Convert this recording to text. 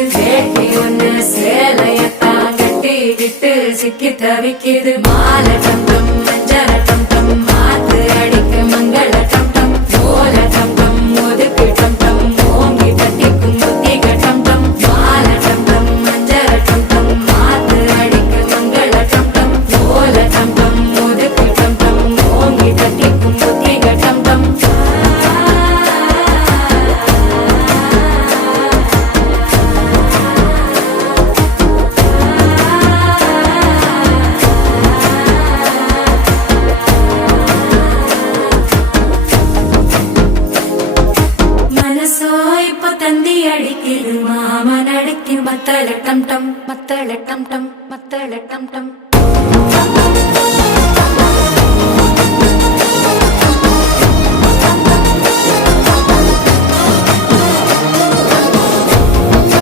தவிக்குது வேட்டி ஒண்ணு சேலையத்தான் கட்டிக்கிட்டு சிக்கி தவிக்குது மாலை டம் டம் மஞ்சள டம் டம் மாத்து அடிக்க மங்கள டம் டம் ஓல டம் டம் ஒதுக்கு டம் டம் ஓங்கி தட்டிக்கும் புத்திக டம் டம் மாலை டம் டம் மஞ்சள டம் டம் மாத்து அடிக்க மங்கள டம் டம் ஓல டம் டம் ஒதுக்கு டம் டம் ஓங்கி தட்டிக்கும் புத்திக டம் டம் தந்தி அடிக்குது மாமன் அடிக்கு மத்தள டம் டம் மத்தள டம் டம் மத்தள டம் டம்